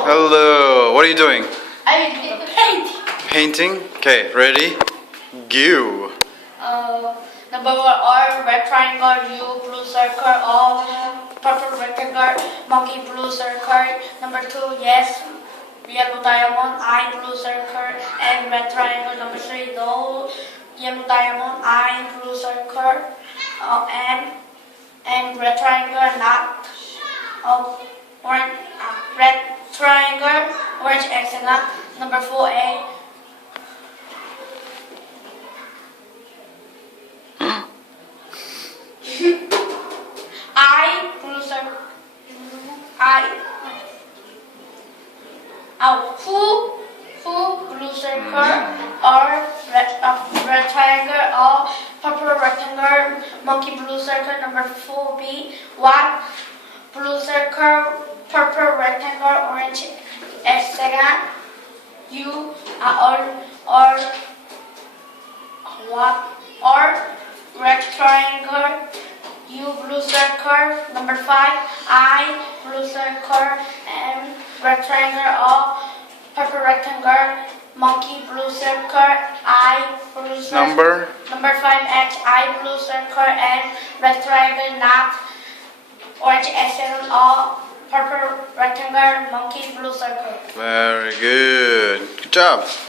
Hello. What are you doing? I did paint. Painting? Okay, ready? Go. Number 1, R, red triangle, U, blue circle, O, purple rectangle, monkey, blue circle. Number 2, yes, yellow diamond, I, blue circle, and red triangle. Number 3, no, yellow diamond, I, blue circle, and red triangle, not, orange, red triangle, orange X and not. Number 4A. I, blue circle, who, blue circle, or red triangle, or purple rectangle, monkey, blue circle. Number 4B, what, blue circle, purple rectangle, orange hexagon. You or what, or red triangle. U, blue circle. Number 5, I, blue circle, and red triangle, or purple rectangle, monkey, blue circle, I, blue circle. Number 5, X, I, blue circle, and red triangle, not, orange hexagon, or purple rectangle, monkey, blue circle. Very good. Good job.